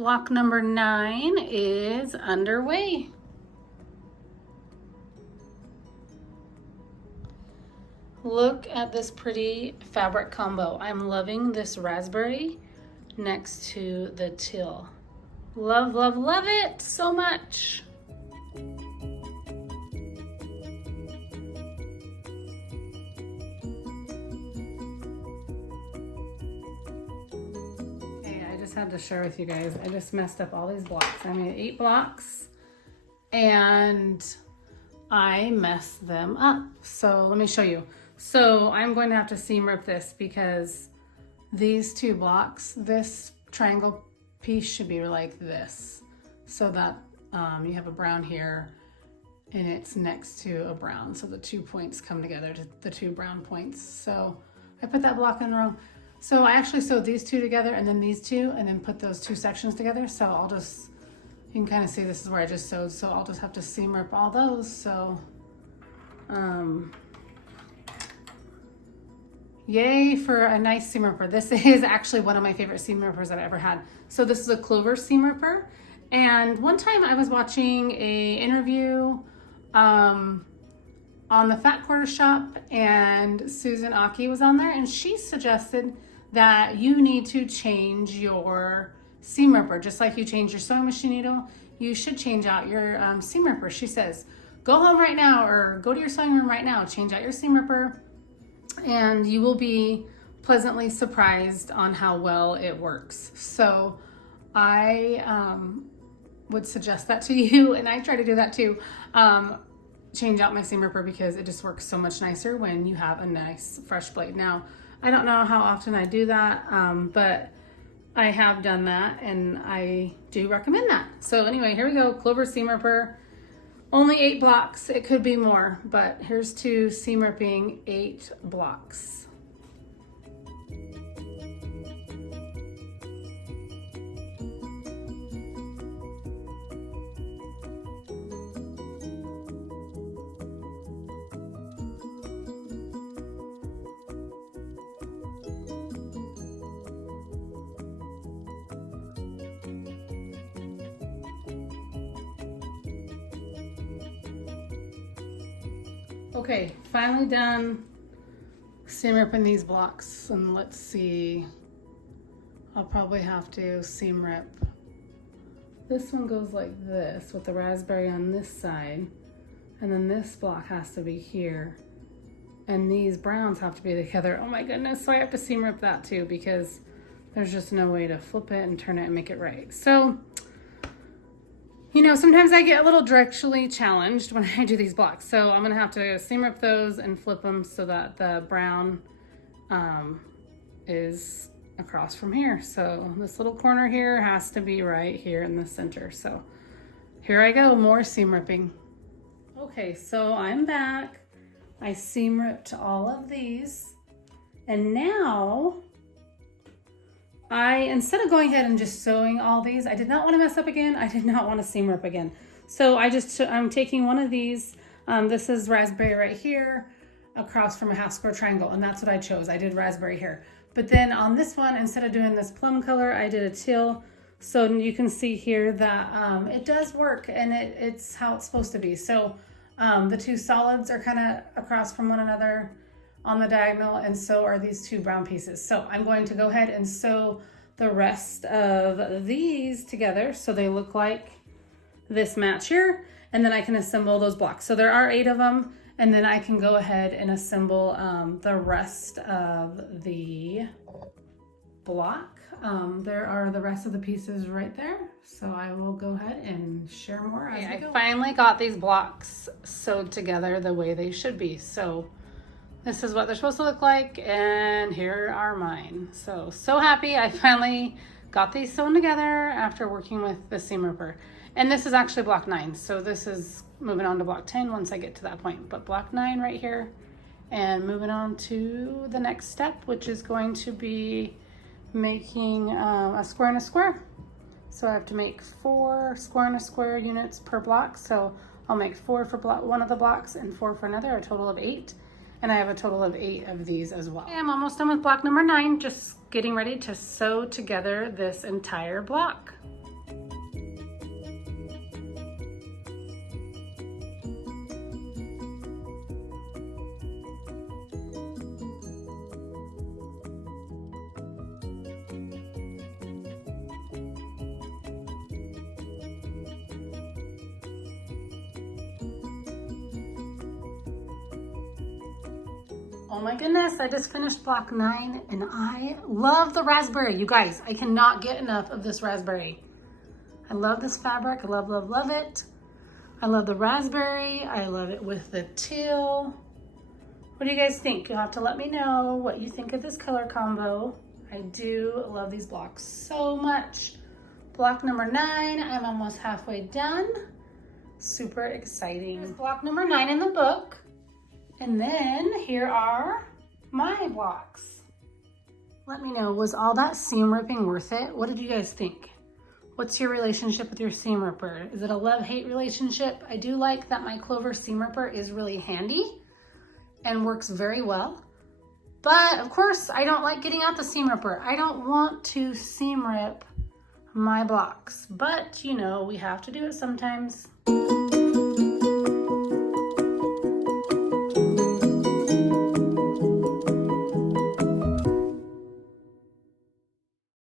Block number 9 is underway. Look at this pretty fabric combo. I'm loving this raspberry next to the teal. Love, love, love it so much. Had to share with you guys. I just messed up all these blocks. I made 8 blocks and I messed them up. So let me show you. So I'm going to have to seam rip this because these 2 blocks, this triangle piece should be like this. So that you have a brown here and it's next to a brown. So the 2 points come together to the 2 brown points. So I put that block in wrong. So I actually sewed these 2 together and then these 2 and then put those 2 sections together. So I'll just, you can kind of see this is where I just sewed. So I'll just have to seam rip all those. So, yay for a nice seam ripper. This is actually one of my favorite seam rippers I've ever had. So this is a clover seam ripper. And one time I was watching a interview, on the Fat Quarter Shop and Susan Aki was on there and she suggested that you need to change your seam ripper. Just like you change your sewing machine needle, you should change out your seam ripper. She says, go home right now or go to your sewing room right now, change out your seam ripper and you will be pleasantly surprised on how well it works. So I would suggest that to you and I try to do that too. Change out my seam ripper because it just works so much nicer when you have a nice fresh blade. Now, I don't know how often I do that, but I have done that and I do recommend that. So anyway, here we go, clover seam ripper. Only 8 blocks, it could be more, but here's to seam ripping 8 blocks. Okay, finally done seam ripping these blocks and let's see, I'll probably have to seam rip. This one goes like this with the raspberry on this side and then this block has to be here and these browns have to be together. Oh my goodness, so I have to seam rip that too because there's just no way to flip it and turn it and make it right. So, you know, sometimes I get a little directionally challenged when I do these blocks. So I'm gonna have to seam rip those and flip them so that the brown is across from here. So this little corner here has to be right here in the center. So here I go, more seam ripping. Okay, so I'm back. I seam ripped all of these. And now instead of going ahead and just sewing all these, I did not want to mess up again. I did not want to seam rip again. So I'm taking one of these. This is raspberry right here across from a half square triangle. And that's what I chose. I did raspberry here. But then on this one, instead of doing this plum color, I did a teal. So you can see here that it does work and it's how it's supposed to be. So the 2 solids are kind of across from one another on the diagonal and so are these 2 brown pieces. So I'm going to go ahead and sew the rest of these together so they look like this match here and then I can assemble those blocks. So there are 8 of them and then I can go ahead and assemble the rest of the block. There are the rest of the pieces right there. So I will go ahead and share more as we go. I finally got these blocks sewed together the way they should be. So this is what they're supposed to look like and here are mine. So happy I finally got these sewn together after working with the seam ripper. And this is actually block 9. So this is moving on to block 10 once I get to that point. But block 9 right here and moving on to the next step, which is going to be making a square and a square. So I have to make 4 square and a square units per block. So I'll make 4 for one of the blocks and 4 for another, a total of 8. And I have a total of 8 of these as well. Okay, I'm almost done with block number 9, just getting ready to sew together this entire block. Oh my goodness, I just finished block 9 and I love the raspberry. You guys, I cannot get enough of this raspberry. I love this fabric. I love, love, love it. I love the raspberry. I love it with the teal. What do you guys think? You'll have to let me know what you think of this color combo. I do love these blocks so much. Block number 9, I'm almost halfway done. Super exciting. Here's block number 9 in the book. And then here are my blocks. Let me know, was all that seam ripping worth it? What did you guys think? What's your relationship with your seam ripper? Is it a love-hate relationship? I do like that my Clover seam ripper is really handy and works very well. But of course, I don't like getting out the seam ripper. I don't want to seam rip my blocks, but you know, we have to do it sometimes.